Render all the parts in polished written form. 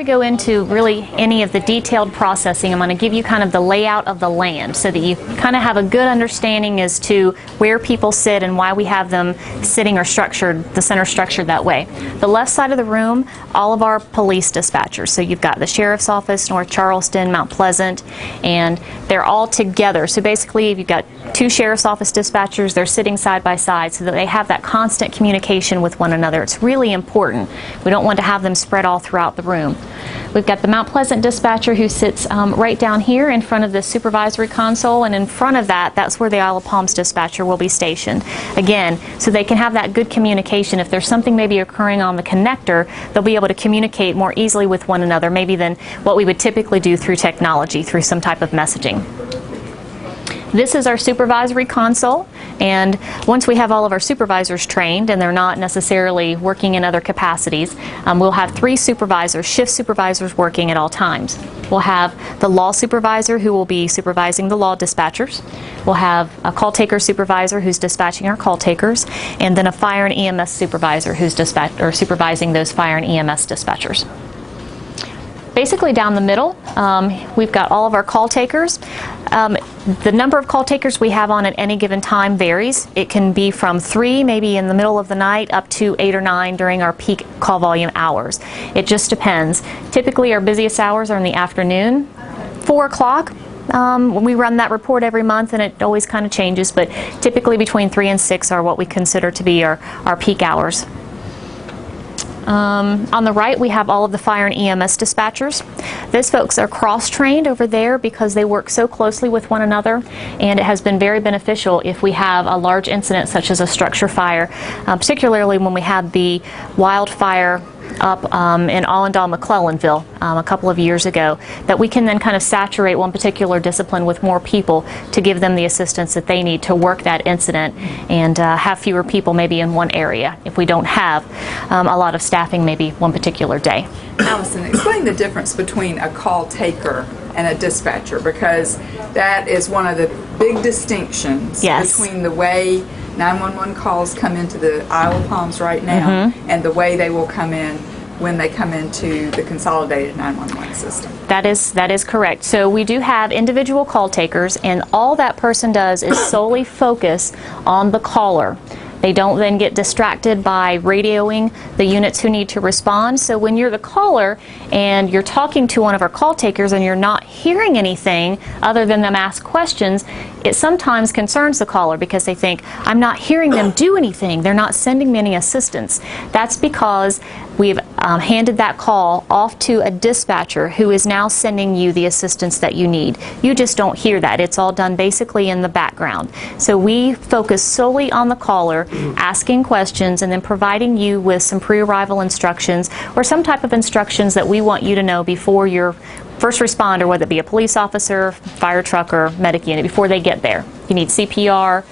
we go into really any of the detailed processing, I'm going to give you kind of the layout of the land so that you kind of have a good understanding as to where people sit and why we have them sitting or structured, the center structured that way. The left side of the room, all of our police dispatchers. So you've got the Sheriff's Office, North Charleston, Mount Pleasant, and they're all together. So basically, you've got two Sheriff's Office dispatchers, they're sitting side by side so that they have that constant communication with one another. It's really important. We don't want to have them spread all throughout the room. We've got the Mount Pleasant dispatcher who sits right down here in front of the supervisory console, and in front of that, that's where the Isle of Palms dispatcher will be stationed. Again, so they can have that good communication. If there's something maybe occurring on the connector, they'll be able to communicate more easily with one another, maybe than what we would typically do through technology, through some type of messaging. This is our supervisory console, and once we have all of our supervisors trained and they're not necessarily working in other capacities, we'll have 3 supervisors, shift supervisors working at all times. We'll have the law supervisor who will be supervising the law dispatchers. We'll have a call taker supervisor who's dispatching our call takers, and then a fire and EMS supervisor who's supervising those fire and EMS dispatchers. Basically down the middle, we've got all of our call takers. The number of call takers we have on at any given time varies. It can be from 3, maybe in the middle of the night, up to 8 or 9 during our peak call volume hours. It just depends. Typically our busiest hours are in the afternoon, 4 o'clock. We run that report every month and it always kind of changes, but typically between 3 and 6 are what we consider to be our peak hours. On the right, we have all of the fire and EMS dispatchers. Those folks are cross-trained over there because they work so closely with one another, and it has been very beneficial if we have a large incident such as a structure fire, particularly when we had the wildfire up in Allendale, McClellanville a couple of years ago, that we can then kind of saturate one particular discipline with more people to give them the assistance that they need to work that incident and have fewer people maybe in one area if we don't have a lot of staffing maybe one particular day. Allison, explain the difference between a call taker and a dispatcher, because that is one of the big distinctions between the way 911 calls come into the Isle of Palms right now and the way they will come in when they come into the Consolidated 911 system. That is correct. So we do have individual call takers, and all that person does is solely focus on the caller. They don't then get distracted by radioing the units who need to respond. So when you're the caller and you're talking to one of our call takers and you're not hearing anything other than them ask questions, it sometimes concerns the caller because they think, I'm not hearing them do anything. They're not sending me any assistance. That's because we've handed that call off to a dispatcher who is now sending you the assistance that you need. You just don't hear that. It's all done basically in the background. So we focus solely on the caller, asking questions and then providing you with some pre-arrival instructions or some type of instructions that we want you to know before your first responder, whether it be a police officer, fire truck, or medic unit, before they get there. You need CPR,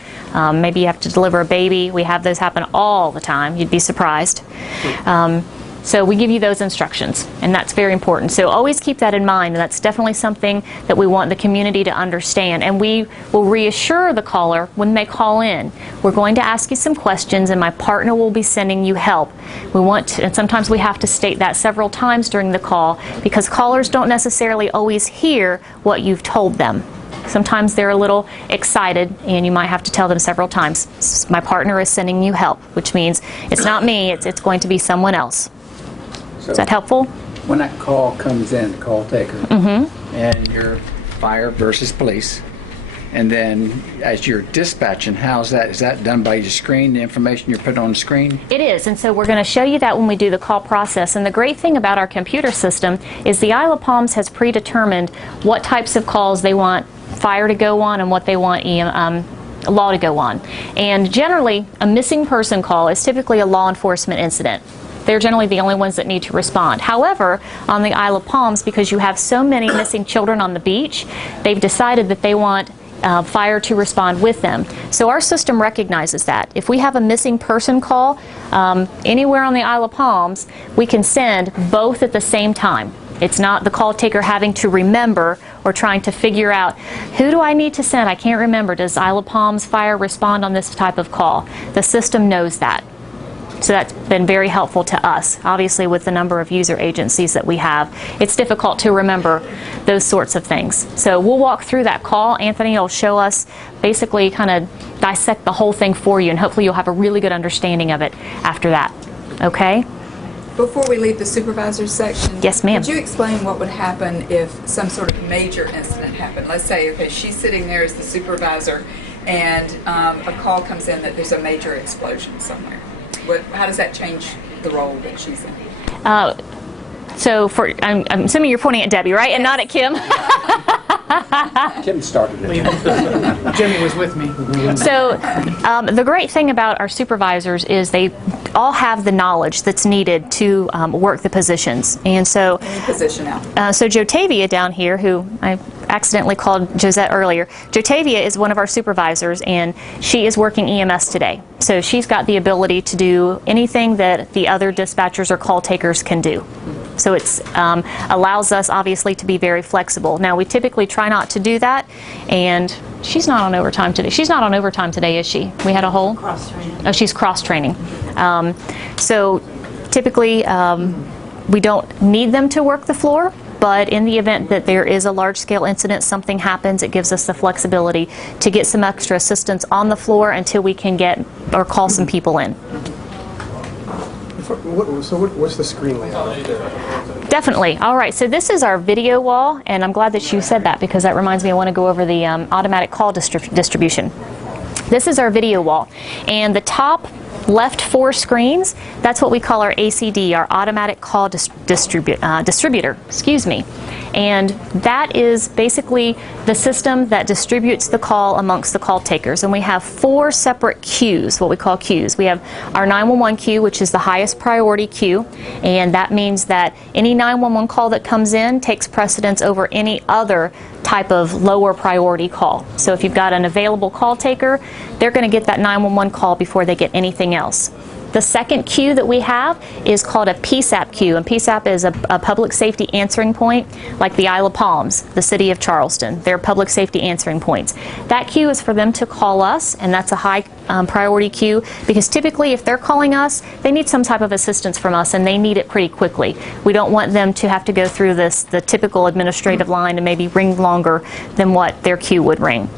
maybe you have to deliver a baby. We have those happen all the time. You'd be surprised. So we give you those instructions, and that's very important. So always keep that in mind. That's definitely something that we want the community to understand. And we will reassure the caller when they call in. We're going to ask you some questions, and my partner will be sending you help. We want to, and sometimes we have to state that several times during the call because callers don't necessarily always hear what you've told them. Sometimes they're a little excited, and you might have to tell them several times, my partner is sending you help, which means it's not me, it's going to be someone else. So is that helpful? When that call comes in, the call taker, and you're fire versus police, and then as you're dispatching, how's that? Is that done by your screen, the information you're putting on the screen? It is, and so we're going to show you that when we do the call process. And the great thing about our computer system is the Isle of Palms has predetermined what types of calls they want fire to go on and what they want law to go on. And generally, a missing person call is typically a law enforcement incident. They're generally the only ones that need to respond. However, on the Isle of Palms, because you have so many missing children on the beach, they've decided that they want fire to respond with them. So our system recognizes that. If we have a missing person call anywhere on the Isle of Palms, we can send both at the same time. It's not the call taker having to remember or trying to figure out, who do I need to send? I can't remember. Does Isle of Palms Fire respond on this type of call? The system knows that. So that's been very helpful to us. Obviously, with the number of user agencies that we have, it's difficult to remember those sorts of things. So we'll walk through that call. Anthony will show us, basically kind of dissect the whole thing for you, and hopefully you'll have a really good understanding of it after that. Okay? Before we leave the supervisor's section, yes, ma'am. Could you explain what would happen if some sort of major incident happened? Let's say, okay, she's sitting there as the supervisor, and a call comes in that there's a major explosion somewhere. How does that change the role that she's in? So I'm assuming you're pointing at Debbie, right? And not at Kim? Kim started it. Jimmy was with me. So the great thing about our supervisors is they all have the knowledge that's needed to work the positions. And so, Any position now. So Jotavia down here, who I accidentally called Josette earlier, Jotavia is one of our supervisors, and she is working EMS today. So she's got the ability to do anything that the other dispatchers or call takers can do. So it allows us, obviously, to be very flexible. Now, we typically try not to do that, and she's not on overtime today. She's not on overtime today, is she? We had a whole? Cross-training. Oh, she's cross-training. So typically, we don't need them to work the floor, but in the event that there is a large-scale incident, something happens, it gives us the flexibility to get some extra assistance on the floor until we can get or call some people in. So what's the screen layout? Definitely. All right, so this is our video wall, and I'm glad that you said that because that reminds me I want to go over the automatic call distribution. This is our video wall, and the top left 4 screens, that's what we call our ACD, our automatic call distributor, excuse me. And that is basically the system that distributes the call amongst the call takers. And we have 4 separate queues, what we call queues. We have our 911 queue, which is the highest priority queue, and that means that any 911 call that comes in takes precedence over any other type of lower priority call. So if you've got an available call taker, they're going to get that 911 call before they get anything else. The second queue that we have is called a PSAP queue, and PSAP is a public safety answering point, like the Isle of Palms, the city of Charleston. They're public safety answering points. That queue is for them to call us, and that's a high priority queue because typically if they're calling us, they need some type of assistance from us, and they need it pretty quickly. We don't want them to have to go through the typical administrative line and maybe ring longer than what their queue would ring.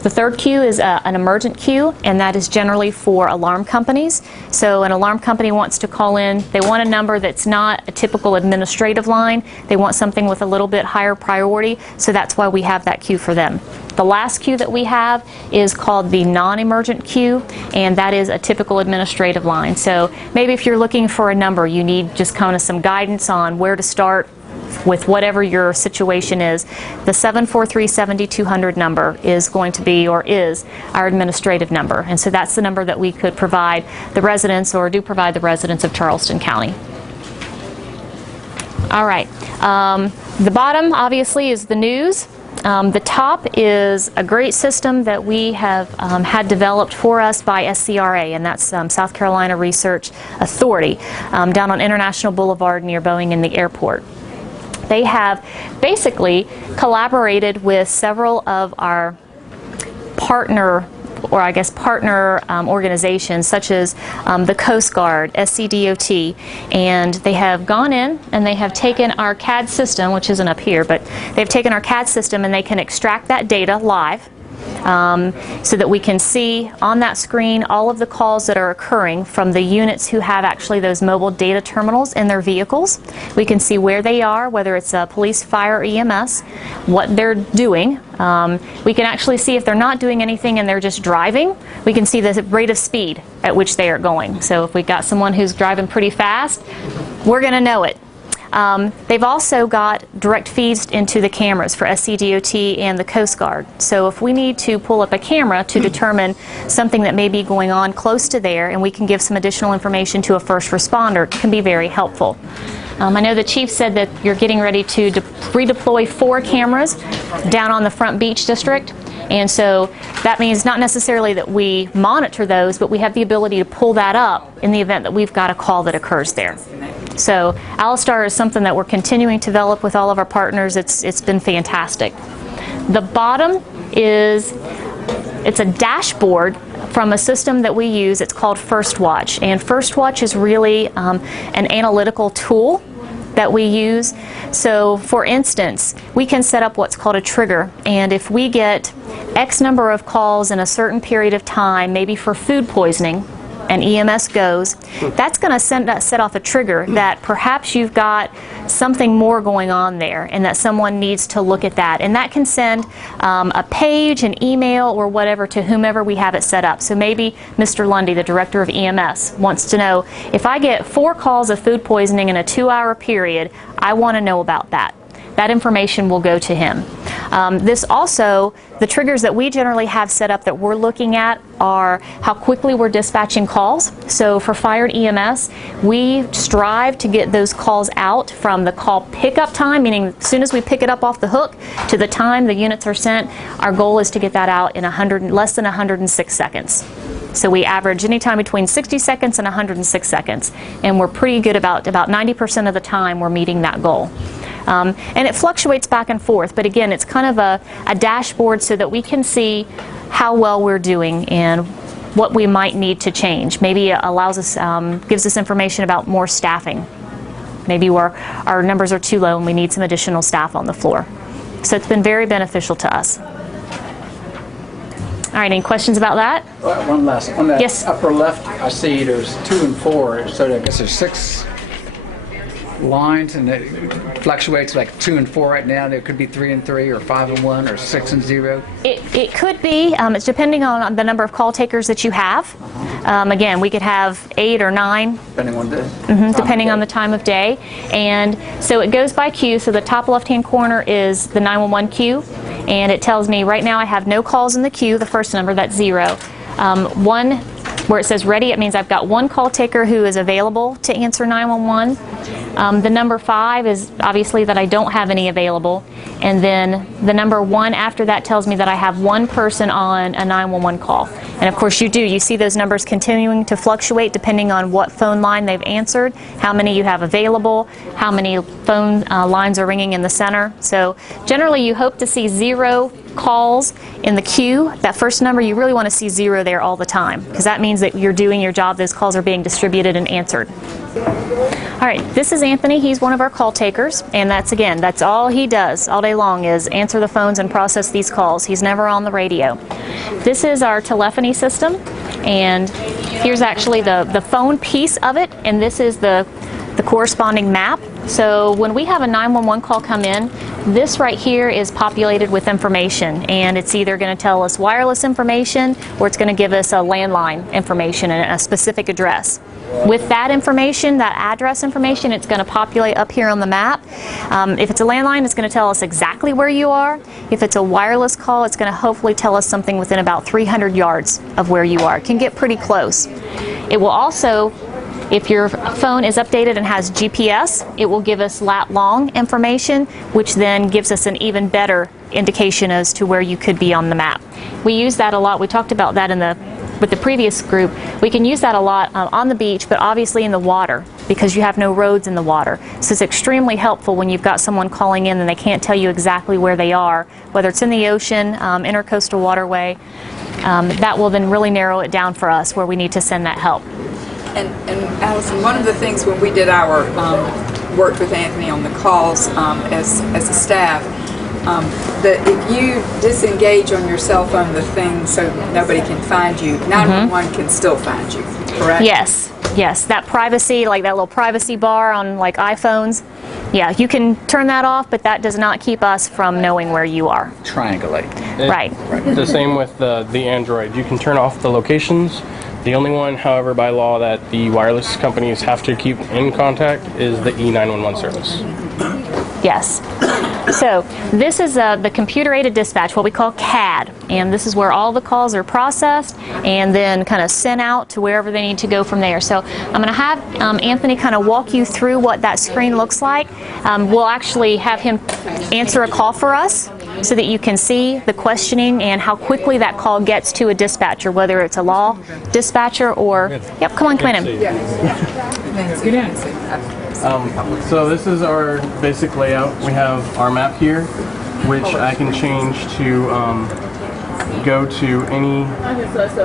The third queue is an emergent queue, and that is generally for alarm companies. So an alarm company wants to call in, they want a number that's not a typical administrative line, they want something with a little bit higher priority, so that's why we have that queue for them. The last queue that we have is called the non-emergent queue, and that is a typical administrative line. So maybe if you're looking for a number, you need just kind of some guidance on where to start with whatever your situation is. The 743-7200 number is going to be, or is, our administrative number. And so that's the number that we could provide the residents, or do provide the residents of Charleston County. All right. The bottom, obviously, is the news. The top is a great system that we have had developed for us by SCRA, and that's South Carolina Research Authority, down on International Boulevard near Boeing and the airport. They have basically collaborated with several of our partner organizations, such as the Coast Guard, SCDOT, and they have gone in and they have taken our CAD system, which isn't up here, but they've taken our CAD system and they can extract that data live. So that we can see on that screen all of the calls that are occurring from the units who have actually those mobile data terminals in their vehicles. We can see where they are, whether it's police, fire, or EMS, what they're doing. We can actually see if they're not doing anything and they're just driving. We can see the rate of speed at which they are going. So if we've got someone who's driving pretty fast, we're going to know it. They've also got direct feeds into the cameras for SCDOT and the Coast Guard. So if we need to pull up a camera to determine something that may be going on close to there, and we can give some additional information to a first responder, it can be very helpful. I know the chief said that you're getting ready to redeploy 4 cameras down on the Front Beach District. And so that means not necessarily that we monitor those, but we have the ability to pull that up in the event that we've got a call that occurs there. So Alistar is something that we're continuing to develop with all of our partners. It's been fantastic. The bottom is, it's a dashboard from a system that we use. It's called First Watch, and First Watch is really an analytical tool that we use. So for instance, we can set up what's called a trigger, and if we get X number of calls in a certain period of time, maybe for food poisoning, and EMS goes, that's going to set off a trigger that perhaps you've got something more going on there and that someone needs to look at that. And that can send a page, an email, or whatever to whomever we have it set up. So maybe Mr. Lundy, the director of EMS, wants to know, if I get 4 calls of food poisoning in a 2-hour period, I want to know about that. That information will go to him. This also, the triggers that we generally have set up that we're looking at are how quickly we're dispatching calls. So for fire and EMS, we strive to get those calls out from the call pickup time, meaning as soon as we pick it up off the hook to the time the units are sent. Our goal is to get that out in less than 106 seconds. So we average anytime between 60 seconds and 106 seconds. And we're pretty good about 90% of the time we're meeting that goal. And it fluctuates back and forth, but again, it's kind of a dashboard so that we can see how well we're doing and what we might need to change. Maybe it allows us, gives us information about more staffing. Maybe our numbers are too low and we need some additional staff on the floor. So it's been very beneficial to us. All right, any questions about that? One last. On that Yes. upper left, I see there's 2 and 4, so I guess there's 6 lines, and it fluctuates like 2 and 4 right now. There could be 3 and 3, or 5 and 1, or 6 and 0. It could be. It's depending on the number of call takers that you have. Again, we could have 8 or 9. Depending on the Depending on the time of day. And so it goes by queue. So the top left-hand corner is the 911 queue, and it tells me right now I have no calls in the queue, the first number, that's 0. 1, where it says ready, it means I've got 1 call taker who is available to answer 911. The number 5 is obviously that I don't have any available, and then the number 1 after that tells me that I have 1 person on a 911 call. And of course you see those numbers continuing to fluctuate depending on what phone line they've answered, how many you have available, how many phone lines are ringing in the center. So generally you hope to see 0 calls in the queue. That first number, you really want to see 0 there all the time, because that means that you're doing your job, those calls are being distributed and answered. All right, this is Anthony. He's one of our call takers, and that's all he does all day long is answer the phones and process these calls. He's never on the radio. This is our telephony system, and here's actually the phone piece of it, and this is the corresponding map. So when we have a 911 call come in, this right here is populated with information, and it's either going to tell us wireless information or it's going to give us a landline information and a specific address. With that information, that address information, it's going to populate up here on the map. If it's a landline, it's going to tell us exactly where you are. If it's a wireless call, it's going to hopefully tell us something within about 300 yards of where you are. It can get pretty close. It will also, if your phone is updated and has GPS, it will give us lat-long information, which then gives us an even better indication as to where you could be on the map. We use that a lot. We talked about that with the previous group. We can use that a lot on the beach, but obviously in the water, because you have no roads in the water. So it's extremely helpful when you've got someone calling in and they can't tell you exactly where they are, whether it's in the ocean, intercoastal waterway. That will then really narrow it down for us where we need to send that help. And Allison, one of the things when we did our worked with Anthony on the calls as a staff, that if you disengage on your cell phone the thing so nobody can find you, 911 can still find you, correct? Yes, that privacy, like that little privacy bar on like iPhones, yeah, you can turn that off, but that does not keep us from knowing where you are. Triangulate. Right. The same with the Android. You can turn off the locations. The only one, however, by law that the wireless companies have to keep in contact is the E911 service. Yes. So this is the computer-aided dispatch, what we call CAD, and this is where all the calls are processed and then kind of sent out to wherever they need to go from there. So I'm going to have Anthony kind of walk you through what that screen looks like. We'll actually have him answer a call for us so that you can see the questioning and how quickly that call gets to a dispatcher, whether it's a law dispatcher or... Yep, come on in. So this is our basic layout. We have our map here, which I can change to go to any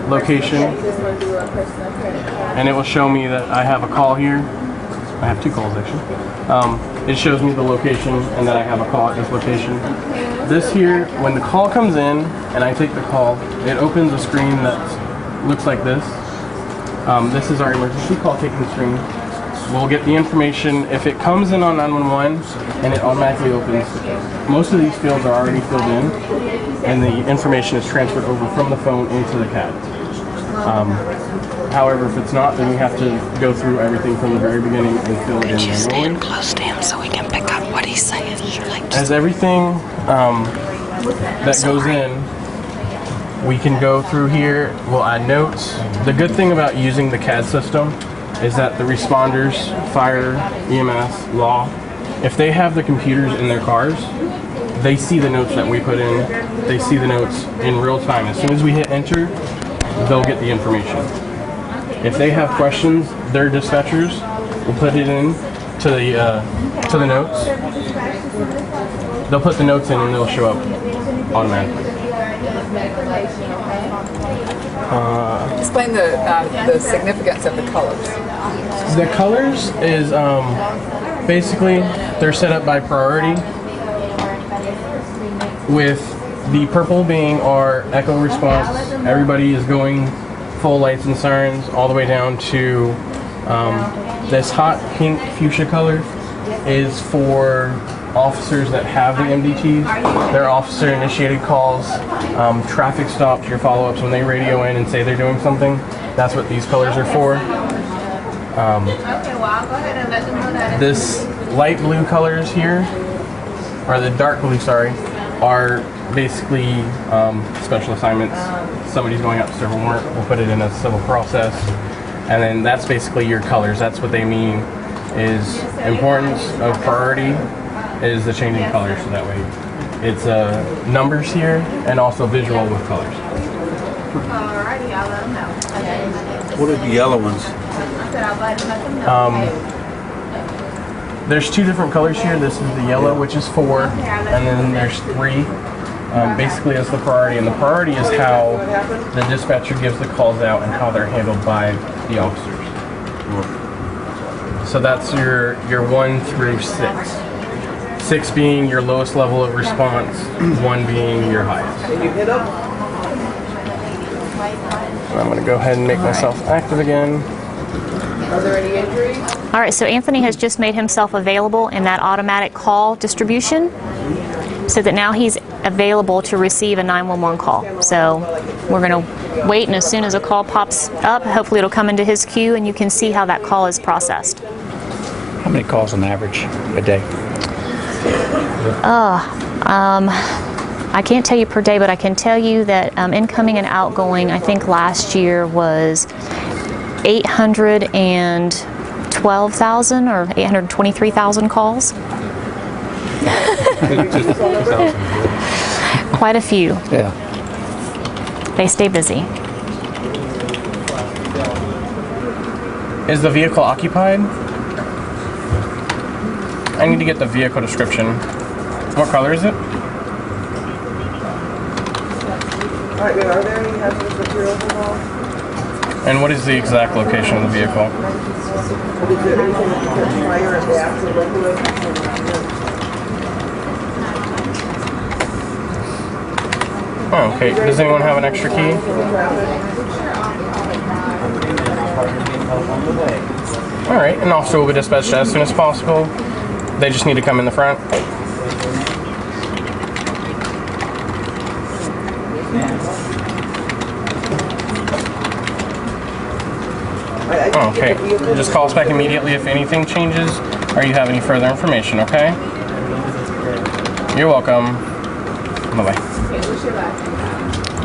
location, and it will show me that I have a call here. I have 2 calls actually. It shows me the location and that I have a call at this location. This here, when the call comes in and I take the call, it opens a screen that looks like this. This is our emergency call taking screen. We'll get the information. If it comes in on 911 and it automatically opens, most of these fields are already filled in and the information is transferred over from the phone into the CAD. However, if it's not, then we have to go through everything from the very beginning and fill it in manually. Stand close to him so we can pick up what he's saying. As everything that goes in, we can go through here, we'll add notes. The good thing about using the CAD system is that the responders, fire, EMS, law, if they have the computers in their cars, they see the notes that we put in, they see the notes in real time. As soon as we hit enter, they'll get the information. If they have questions, their dispatchers will put it in to the notes. They'll put the notes in and they'll show up automatically. Explain the significance of the colors. The colors is basically they're set up by priority, with the purple being our echo response. Everybody is going full lights and sirens all the way down to this hot pink fuchsia color is for officers that have the MDTs. They're officer initiated calls, traffic stops, your follow-ups when they radio in and say they're doing something. That's what these colors are for. This light blue colors here, or the dark blue, sorry, are basically special assignments. Somebody's going out to serve a warrant, we'll put it in a civil process, and then that's basically your colors. That's what they mean is importance of priority is the changing colors, so that way it's numbers here and also visual with colors. What are the yellow ones? There's 2 different colors here. This is the yellow, which is 4, and then there's 3. Basically, it's the priority, and the priority is how the dispatcher gives the calls out and how they're handled by the officers. So that's your 1 through 6. 6 being your lowest level of response, 1 being your highest. And I'm going to go ahead and make myself active again. Are there any injuries? All right, so Anthony has just made himself available in that automatic call distribution so that now he's available to receive a 911 call. So we're going to wait, and as soon as a call pops up, hopefully it'll come into his queue and you can see how that call is processed. How many calls on average a day? I can't tell you per day, but I can tell you that incoming and outgoing, I think last year was 812,000 or 823,000 calls. Quite a few. Yeah. They stay busy. Is the vehicle occupied? I need to get the vehicle description. What color is it? Alright, good. Are there any hazardous materials involved? And what is the exact location of the vehicle? Is there anything that can catch fire and gas and liquid? Oh, okay. Does anyone have an extra key? Alright, an officer will be dispatched as soon as possible. They just need to come in the front. Okay, just call us back immediately if anything changes or you have any further information, okay? You're welcome. Bye-bye.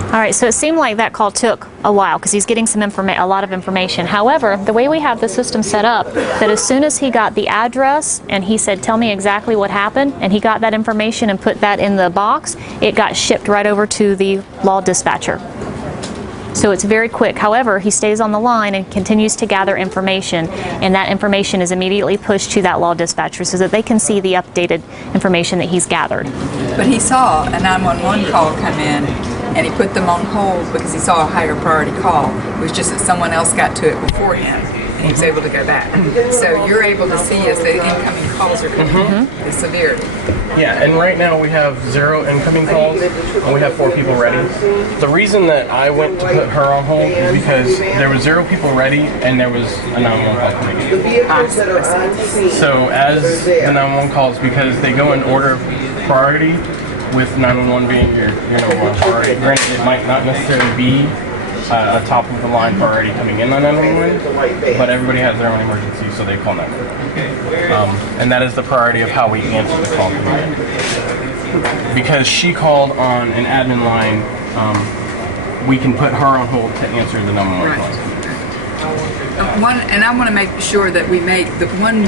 All right, so it seemed like that call took a while because he's getting a lot of information. However, the way we have the system set up, that as soon as he got the address and he said, tell me exactly what happened, and he got that information and put that in the box, it got shipped right over to the law dispatcher. So it's very quick. However, he stays on the line and continues to gather information, and that information is immediately pushed to that law dispatcher so that they can see the updated information that he's gathered. But he saw a 911 call come in and he put them on hold because he saw a higher priority call. It was just that someone else got to it before him, and he was able to go back. So you're able to see as the incoming calls are coming, the severity. Yeah, and right now we have 0 incoming calls, and we have 4 people ready. The reason that I went to put her on hold is because there was 0 people ready, and there was a 911 call coming in. So as the 911 calls, because they go in order of priority, with 911 being your number 1 priority. Granted, it might not necessarily be a top-of-the-line priority coming in on 911, but everybody has their own emergency, so they call 911. And that is the priority of how we answer the call. Because she called on an admin line, we can put her on hold to answer the 911 calls. And I want to make sure that we make the one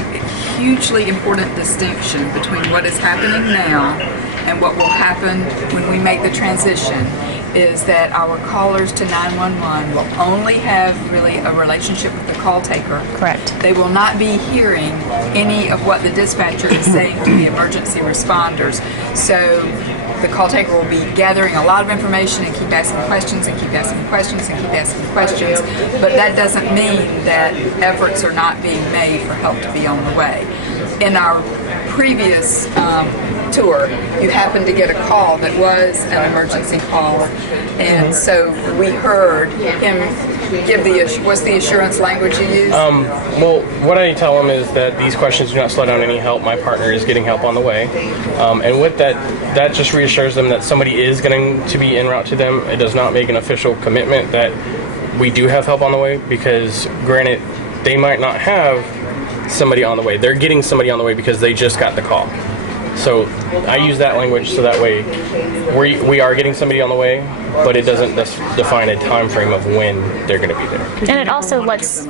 hugely important distinction between what is happening now and what will happen when we make the transition is that our callers to 911 will only have really a relationship with the call taker. Correct. They will not be hearing any of what the dispatcher is saying to the emergency responders. So the call taker will be gathering a lot of information and keep asking questions and keep asking questions and keep asking questions. But that doesn't mean that efforts are not being made for help to be on the way. In our previous tour, you happened to get a call that was an emergency call, and so we heard him give what's the assurance language you use? Well, what I tell them is that these questions do not slow down any help. My partner is getting help on the way. And with that just reassures them that somebody is going to be en route to them. It does not make an official commitment that we do have help on the way, because granted, they might not have somebody on the way. They're getting somebody on the way because they just got the call. So I use that language so that way we are getting somebody on the way, but it doesn't define a time frame of when they're going to be there. And it also lets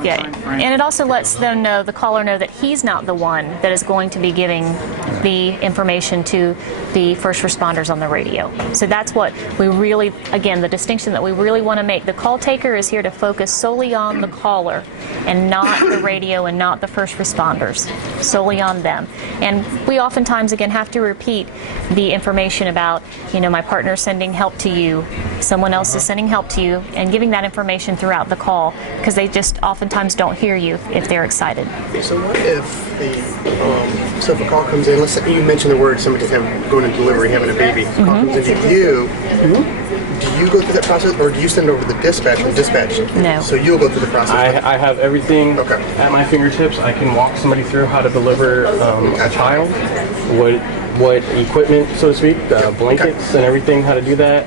them know, the caller know, that he's not the one that is going to be giving the information to the first responders on the radio. So that's what we really, again, the distinction that we really want to make. The call taker is here to focus solely on the caller and not the radio and not the first responders, solely on them. And we oftentimes, again, have to repeat the information about, my partner sending help to you, someone else is sending help to you, and giving that information throughout the call, because they just oftentimes don't hear you if they're excited. So what if so if a call comes in, let's say you mentioned the word somebody's going to delivery, having a baby, call comes into you, do you go through that process, or do you send it over to the dispatch and dispatch? No. So you'll go through the process? I have everything at my fingertips. I can walk somebody through how to deliver a child, what equipment, so to speak, blankets and everything, how to do that.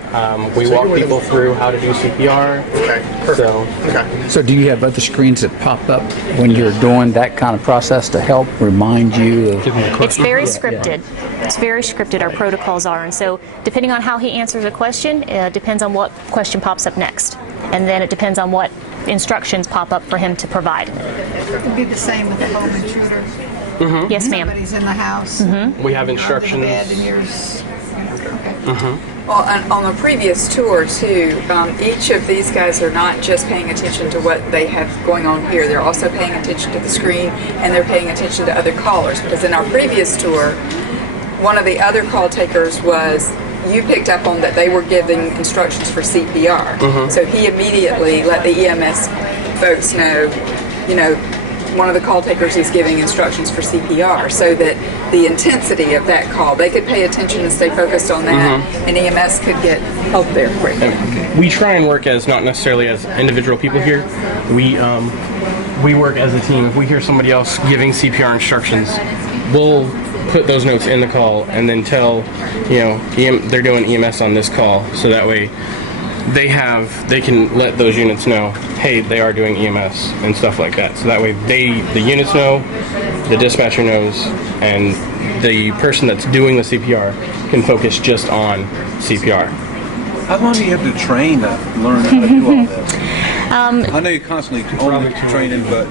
We walk people through how to do CPR. Okay, perfect. So do you have other screens that pop up when you're doing that kind of process to help remind you of... It's very scripted. It's very scripted, our protocols are. And so depending on how he answers a question, depends on what question pops up next. And then it depends on what instructions pop up for him to provide. It could be the same with the home intruder. Yes, ma'am. Somebody's in the house. We have instructions. Bed and yours. Okay. Well, on the previous tour too, each of these guys are not just paying attention to what they have going on here. They're also paying attention to the screen, and they're paying attention to other callers. Because in our previous tour, one of the other call takers was, you picked up on that they were giving instructions for CPR. So he immediately let the EMS folks know, one of the call takers is giving instructions for CPR, so that the intensity of that call, they could pay attention and stay focused on that, and EMS could get help there quickly. We try and work as not necessarily as individual people here. We work as a team. If we hear somebody else giving CPR instructions, we'll put those notes in the call and then tell, they're doing EMS on this call, so that way they can let those units know, hey, they are doing EMS and stuff like that. So that way the units know, the dispatcher knows, and the person that's doing the CPR can focus just on CPR. How long do you have to train to learn how to do all this? I know you're constantly on training, but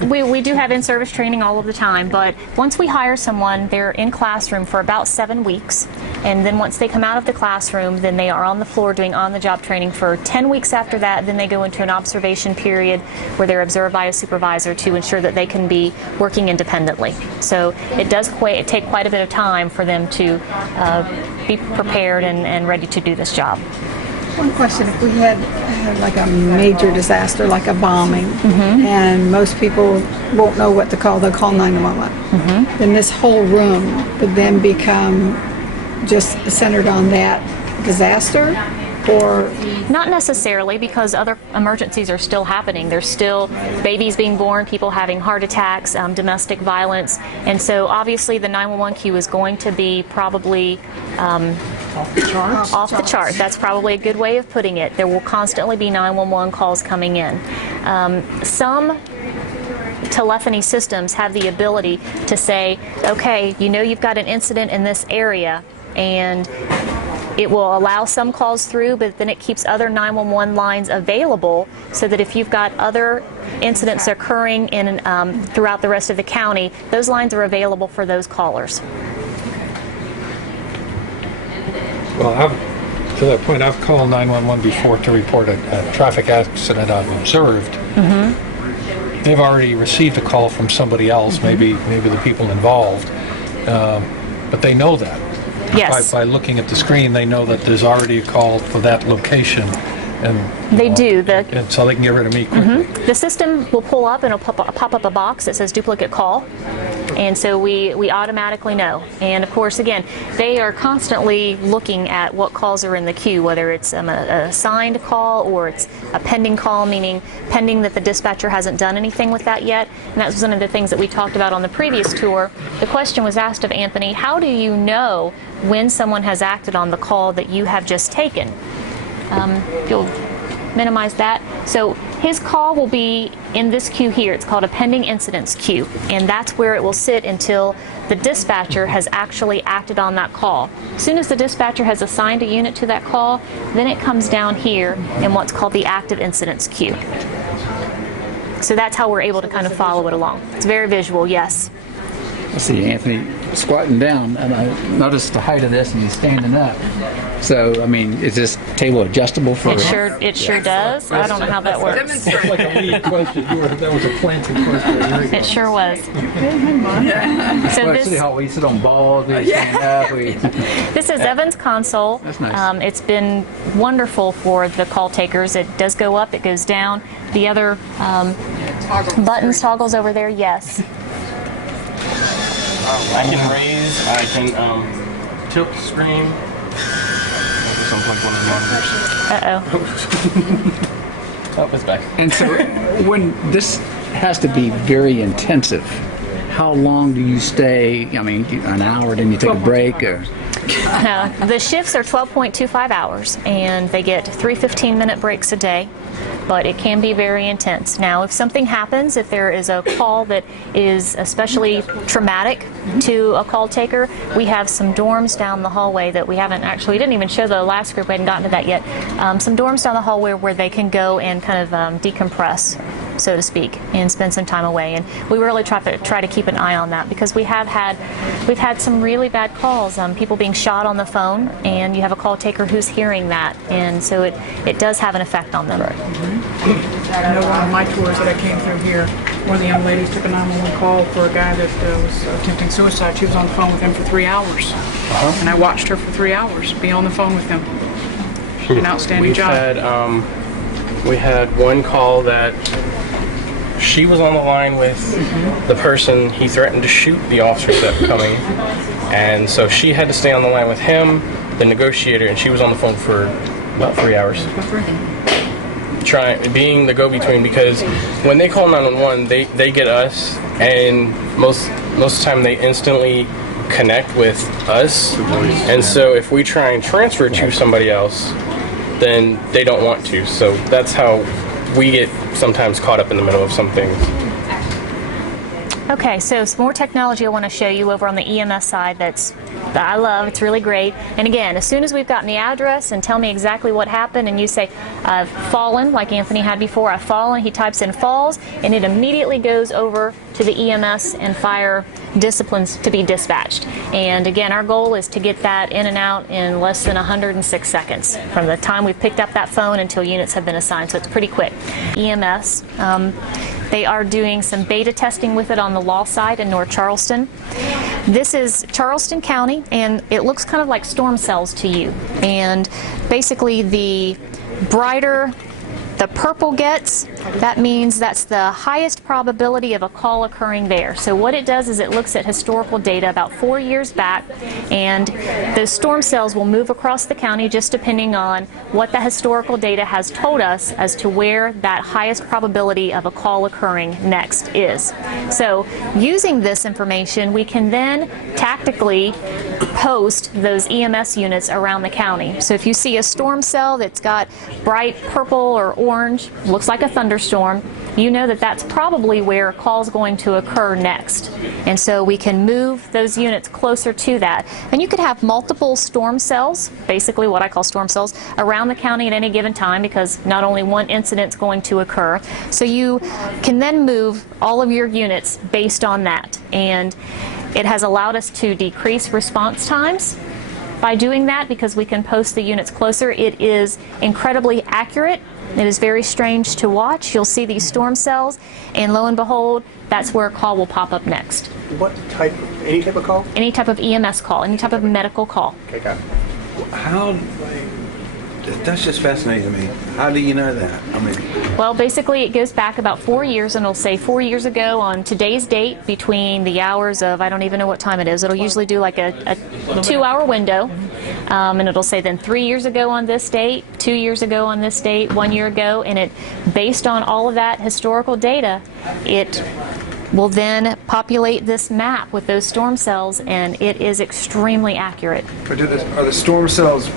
We do have in-service training all of the time, but once we hire someone, they're in classroom for about 7 weeks, and then once they come out of the classroom, then they are on the floor doing on-the-job training for 10 weeks after that. Then they go into an observation period where they're observed by a supervisor to ensure that they can be working independently. So it does take quite a bit of time for them to be prepared and ready to do this job. One question, if we had like a major disaster, like a bombing, and most people won't know what to call, they'll call 911. Then this whole room would then become just centered on that disaster? Or not necessarily, because other emergencies are still happening. There's still babies being born, people having heart attacks, domestic violence, and so obviously the 911 queue is going to be probably off the chart. Off the chart. That's probably a good way of putting it. There will constantly be 911 calls coming in. Some telephony systems have the ability to say, okay, you know you've got an incident in this area, and it will allow some calls through, but then it keeps other 911 lines available so that if you've got other incidents occurring in throughout the rest of the county, those lines are available for those callers. Well, to that point, I've called 911 before to report a traffic accident I've observed. They've already received a call from somebody else, maybe the people involved, but they know that. Yes. By looking at the screen, they know that there's already a call for that location, and they do. And so they can get rid of me quickly. The system will pull up and it'll pop up a box that says duplicate call, and so we automatically know. And of course, again, they are constantly looking at what calls are in the queue, whether it's a assigned call or it's a pending call, meaning pending that the dispatcher hasn't done anything with that yet. And that was one of the things that we talked about on the previous tour. The question was asked of Anthony, how do you know when someone has acted on the call that you have just taken? You'll minimize that. So his call will be in this queue here. It's called a pending incidents queue, and that's where it will sit until the dispatcher has actually acted on that call. As soon as the dispatcher has assigned a unit to that call, then it comes down here in what's called the active incidents queue. So that's how we're able to kind of follow it along. It's very visual, yes. I see Anthony squatting down, and I noticed the height of this, and he's standing up. So, I mean, is this table adjustable for? It sure does. I don't know how that works. It's like a lead question. That was a planting question. It sure was. So Well, see how we sit on balls, we stand up. This is Evan's console. That's nice. It's been wonderful for the call takers. It does go up, it goes down. The other buttons, toggles over there, yes. I can raise, I can tilt the screen. I just unplugged one of the monitors. Oh, it's back. And so, when this has to be very intensive, how long do you stay? I mean, an hour, then you take a break, or? The shifts are 12.25 hours, and they get 3 15-minute breaks a day. But it can be very intense. Now, if something happens, if there is a call that is especially traumatic to a call taker, we have some dorms down the hallway that we didn't even show the last group, we hadn't gotten to that yet. Some dorms down the hallway where they can go and kind of decompress, so to speak, and spend some time away. And we really try to keep an eye on that, because we've had some really bad calls, people being shot on the phone, and you have a call taker who's hearing that, and so it does have an effect on them. Right. I know one of my tours that I came through here, one of the young ladies took a 911 call for a guy that was attempting suicide. She was on the phone with him for 3 hours, and I watched her for 3 hours be on the phone with him. She did an outstanding job. We had one call that she was on the line with the person. He threatened to shoot the officers that were coming, and so she had to stay on the line with him, the negotiator, and she was on the phone for about 3 hours. Being the go-between, because when they call 911, they get us, and most of the time they instantly connect with us, and so if we try and transfer to somebody else, then they don't want to. So that's how we get sometimes caught up in the middle of some things. Okay, so some more technology I want to show you over on the EMS side that I love. It's really great. And again, as soon as we've gotten the address and tell me exactly what happened, and you say, I've fallen, like Anthony had before, I've fallen, he types in falls, and it immediately goes over to the EMS and fire disciplines to be dispatched. And again, our goal is to get that in and out in less than 106 seconds from the time we've picked up that phone until units have been assigned, so it's pretty quick. EMS, they are doing some beta testing with it on the law side in North Charleston. This is Charleston County, and it looks kind of like storm cells to you. And basically, the brighter the purple gets, that means that's the highest probability of a call occurring there. So what it does is it looks at historical data about 4 years back, and those storm cells will move across the county just depending on what the historical data has told us as to where that highest probability of a call occurring next is. So using this information, we can then tactically post those EMS units around the county. So if you see a storm cell that's got bright purple or orange, looks like a thunderstorm, you know that that's probably where a call is going to occur next. And so we can move those units closer to that. And you could have multiple storm cells, basically what I call storm cells, around the county at any given time, because not only one incident is going to occur. So you can then move all of your units based on that. And it has allowed us to decrease response times by doing that, because we can post the units closer. It is incredibly accurate. It is very strange to watch. You'll see these storm cells, and lo and behold, that's where a call will pop up next. What type? Any type of call? Any type of EMS call, any type of medical call. Okay, got it. How? That's just fascinating to me. How do you know that? I mean, well, basically it goes back about 4 years, and it'll say 4 years ago on today's date between the hours of, I don't even know what time it is. It'll usually do like a 2-hour window, and it'll say then 3 years ago on this date, 2 years ago on this date, 1 year ago, and it, based on all of that historical data, it will then populate this map with those storm cells, and it is extremely accurate. But are the storm cells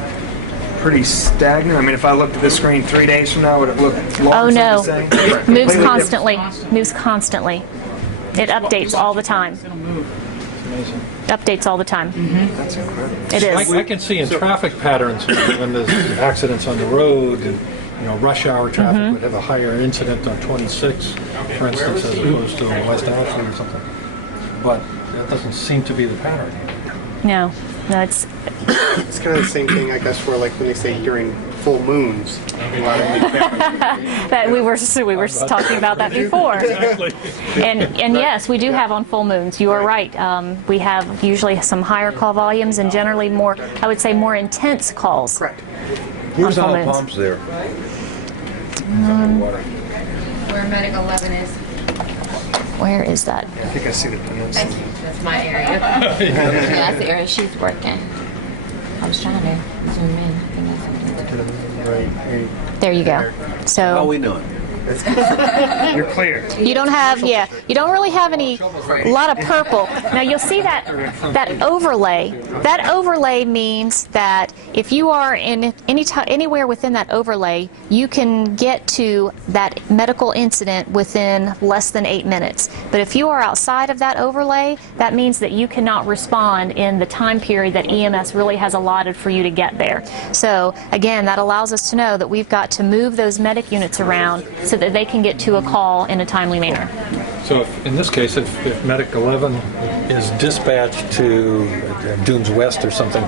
pretty stagnant? I mean, if I looked at this screen 3 days from now, would it look larger? Oh no, the same? moves constantly. Moves constantly. It updates all the time. Updates all the time. That's incredible. It is. I can see in traffic patterns when there's accidents on the road, and rush hour traffic would have a higher incident on 26, for instance, as opposed to West Ashley or something. But that doesn't seem to be the pattern. No, it's kind of the same thing, I guess, for like when they say during full moons. that we were talking about that before. And yes, we do have on full moons. You are right. We have usually some higher call volumes and generally more, I would say, more intense calls. Correct. where's on full all moons. pumps there? Where Medic 11 is. Where is that? I think I see the peninsula. That's my area. Yeah, that's the area she's working. I was trying to zoom in. I think that's what There you go. So How are we doing? You're clear. you don't have, you don't really have a lot of purple. Now you'll see that overlay. That overlay means that if you are in anywhere within that overlay, you can get to that medical incident within less than 8 minutes. But if you are outside of that overlay, that means that you cannot respond in the time period that EMS really has allotted for you to get there. So again, that allows us to know that we've got to move those medic units around so that they can get to a call in a timely manner. So in this case, if Medic 11 is dispatched to Dunes West or something,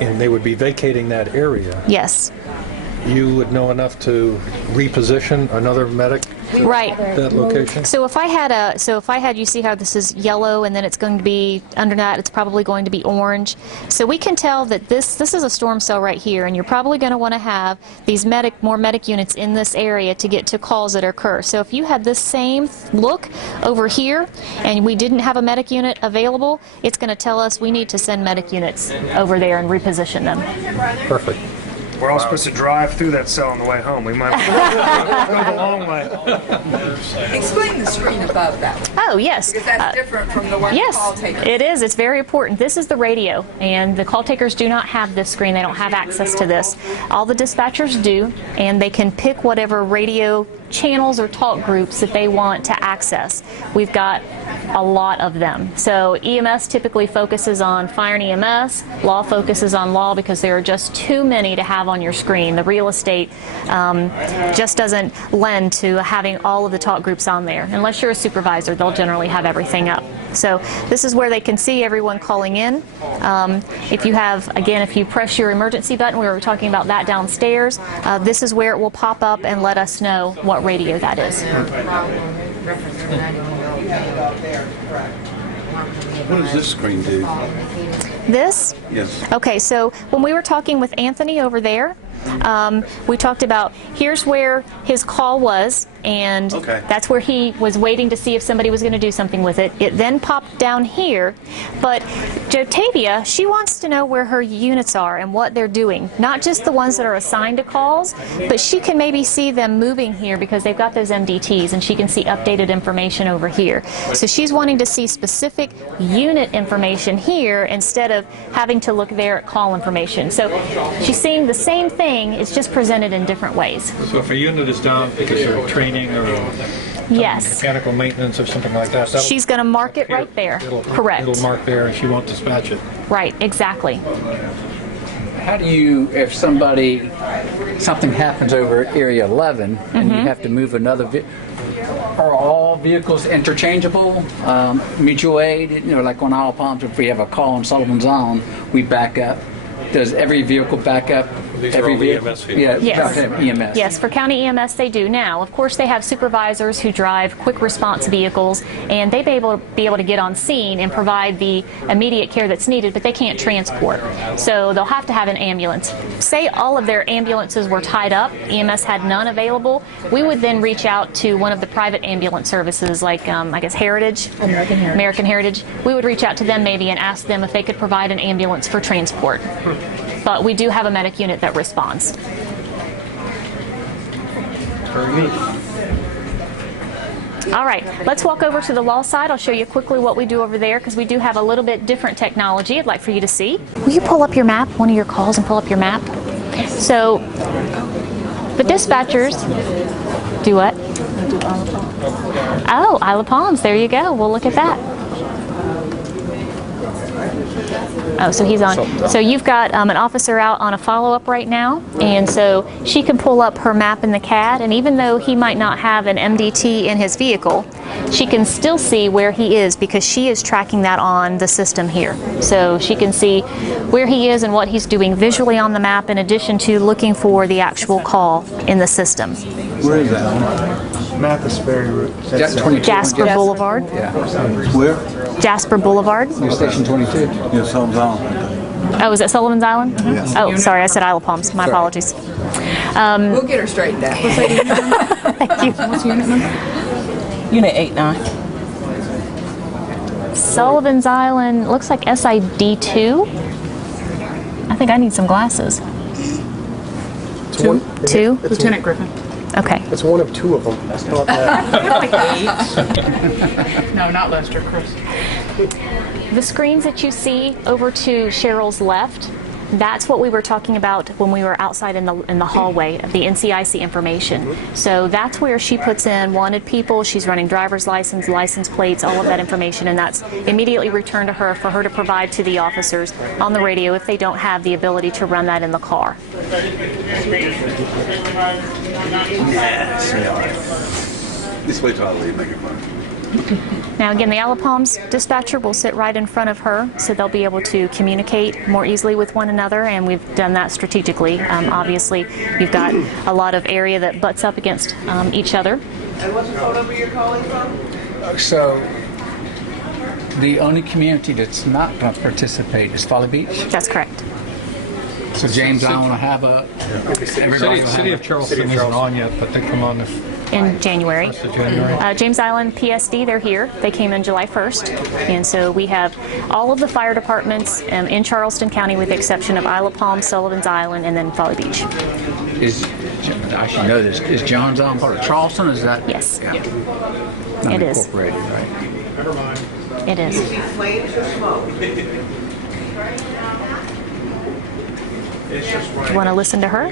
and they would be vacating that area, Yes. you would know enough to reposition another medic to Right. that location? So if I had, you see how this is yellow, and then it's going to be under that, it's probably going to be orange. So we can tell that this is a storm cell right here, and you're probably going to want to have these more medic units in this area to get to calls that occur. So if you had this same look over here, and we didn't have a medic unit available, it's going to tell us we need to send medic units over there and reposition them. Perfect. We're all supposed to drive through that cell on the way home. We might go the long way. Explain the screen above that one. Oh, yes. Because that's different from the one the call taker. It is. It's very important. This is the radio, and the call takers do not have this screen. They don't have access to this. All the dispatchers do, and they can pick whatever radio channels or talk groups that they want to access. We've got a lot of them. So EMS typically focuses on fire and EMS, law focuses on law because there are just too many to have on your screen. The real estate just doesn't lend to having all of the talk groups on there. Unless you're a supervisor, they'll generally have everything up. So this is where they can see everyone calling in. If you have, again, if you press your emergency button, we were talking about that downstairs, this is where it will pop up and let us know what radio that is. What does this screen do? This? Yes. Okay, so when we were talking with Anthony over there, we talked about here's where his call was, and that's where he was waiting to see if somebody was going to do something with it. It then popped down here, but Jotavia, she wants to know where her units are and what they're doing. Not just the ones that are assigned to calls, but she can maybe see them moving here because they've got those MDTs, and she can see updated information over here. So she's wanting to see specific unit information here instead of having to look there at call information. So she's seeing the same thing, it's just presented in different ways. So if a unit is down because they're training or mechanical maintenance or something like that, she's going to mark it right there. Correct. It'll mark there and she won't dispatch it. Right, exactly. How do you, if something happens over Area 11 and you have to move another vehicle, are all vehicles interchangeable? Mutual aid, like on Isle of Palms, if we have a call on Sullivan's Island, we back up. Does every vehicle back up? These are all EMS vehicles. Yeah, yes. EMS. Yes, for county EMS they do. Now, of course, they have supervisors who drive quick response vehicles, and they be able to get on scene and provide the immediate care that's needed, but they can't transport. So they'll have to have an ambulance. Say all of their ambulances were tied up, EMS had none available, we would then reach out to one of the private ambulance services like, I guess, Heritage? American Heritage. We would reach out to them maybe and ask them if they could provide an ambulance for transport. But we do have a medic unit that responds. All right, let's walk over to the law side. I'll show you quickly what we do over there because we do have a little bit different technology I'd like for you to see. Will you pull up your map, one of your calls, and pull up your map? So the dispatchers do what? Oh, Isle of Palms, there you go. We'll look at that. Oh, so he's on. So you've got an officer out on a follow-up right now, and so she can pull up her map in the CAD, and even though he might not have an MDT in his vehicle, she can still see where he is because she is tracking that on the system here. So she can see where he is and what he's doing visually on the map in addition to looking for the actual call in the system. Where is that? Map is very route. Jasper Boulevard. Yeah. Where? Jasper Boulevard. You're Station 22. Yeah, Sullivan's Island. Oh, is it Sullivan's Island? Yes. Oh, sorry, I said Isle of Palms. My apologies. We'll get her straightened out. Thank you. What's the unit number? Unit 89. Sullivan's Island looks like SID 2. I think I need some glasses. Two? Lieutenant Griffin. Okay. It's one of two of them. That's not that. Like 8. No, not Lester, Chris. The screens that you see over to Cheryl's left, that's what we were talking about when we were outside in the hallway of the NCIC information. So that's where she puts in wanted people, she's running driver's license, license plates, all of that information, and that's immediately returned to her for her to provide to the officers on the radio if they don't have the ability to run that in the car. This way till I leave, make it fun. Now again, the Isle of Palms dispatcher will sit right in front of her, so they'll be able to communicate more easily with one another, and we've done that strategically. Obviously, you've got a lot of area that butts up against each other. And what's the phone number you're calling from? So, the only community that's not going to participate is Folly Beach? That's correct. So James Island will have a... City of Charleston isn't on yet, but they come on in January. 1st of January. James Island PSD, they're here. They came in July 1st. And so we have all of the fire departments in Charleston County with the exception of Isle of Palms, Sullivan's Island, and then Folly Beach. I should know this. Is John's Island part of Charleston? Is that? Yes. Yeah. It is. Incorporated, right? Never mind. It is. Flames or smoke? Do you want to listen to her?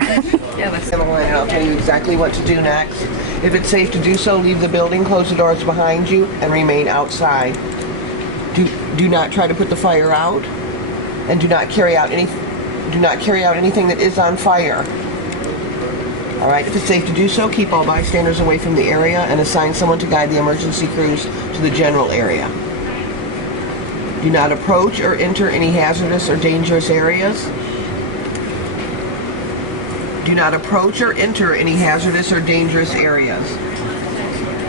Yeah, let's have a line, and I'll tell you exactly what to do next. If it's safe to do so, leave the building, close the doors behind you, and remain outside. Do not try to put the fire out, and do not carry out anything that is on fire. All right, if it's safe to do so, keep all bystanders away from the area and assign someone to guide the emergency crews to the general area. Do not approach or enter any hazardous or dangerous areas. Do not approach or enter any hazardous or dangerous areas.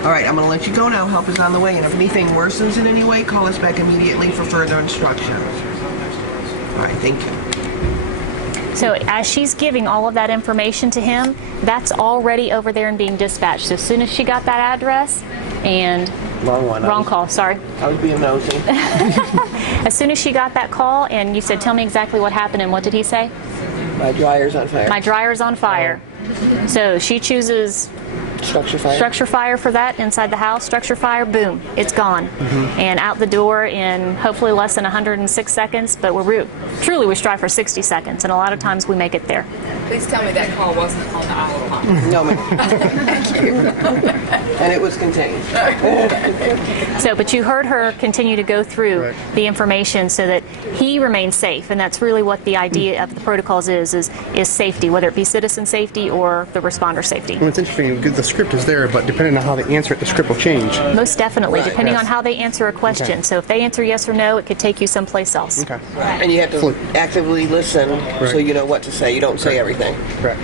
All right, I'm going to let you go now. Help is on the way, and if anything worsens in any way, call us back immediately for further instructions. All right, thank you. So as she's giving all of that information to him, that's already over there and being dispatched. So as soon as she got that address and wrong call, sorry. I was being nosy. As soon as she got that call and you said, tell me exactly what happened, and what did he say? My dryer's on fire. My dryer's on fire. So she chooses structure fire for that inside the house. Structure fire, boom, it's gone. And out the door in hopefully less than 106 seconds, but truly we strive for 60 seconds, and a lot of times we make it there. Please tell me that call wasn't on the island. No, ma'am. Thank you. And it was contained. So, but you heard her continue to go through the information so that he remains safe, and that's really what the idea of the protocols is safety, whether it be citizen safety or the responder safety. Well, it's interesting because the script is there, but depending on how they answer it, the script will change. Most definitely, Right, depending yes. on how they answer a question. Okay. So if they answer yes or no, it could take you someplace else. Okay. And you have to actively listen so you know what to say. You don't say everything. Correct.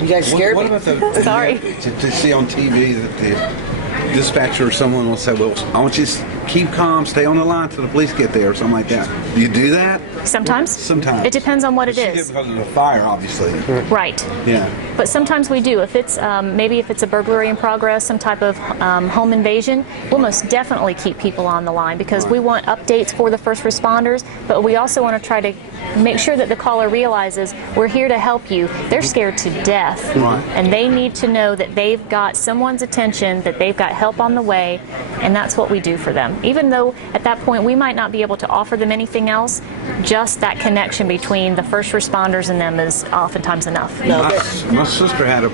You guys scared What me. about the Sorry. to see on TV that the dispatcher or someone will say, "Well, I want you to keep calm, stay on the line till the police get there," or something like that. Do you do that? Sometimes. Sometimes. It depends on what it She did is. because of the fire, obviously. Right. Yeah. But sometimes we do. If it's maybe if it's a burglary in progress, some type of home invasion, we'll most definitely keep people on the line because we want updates for the first responders, but we also want to try to make sure that the caller realizes we're here to help you. They're scared to death, and they need to know that they've got someone's attention, that they've got help on the way, and that's what we do for them. Even though at that point we might not be able to offer them anything else, just that connection between the first responders and them is oftentimes enough. My sister had a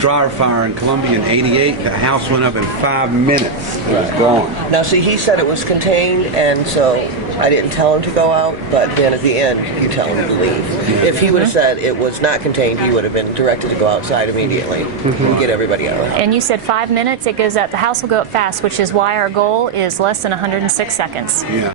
dryer fire in Columbia in '88. The house went up in 5 minutes. It was gone. Now, see, he said it was contained, and so I didn't tell him to go out, but then at the end, you tell him to leave. If he would have said it was not contained, he would have been directed to go outside immediately and get everybody out of the house. And you said 5 minutes, it goes up, the house will go up fast, which is why our goal is less than 106 seconds. Yeah.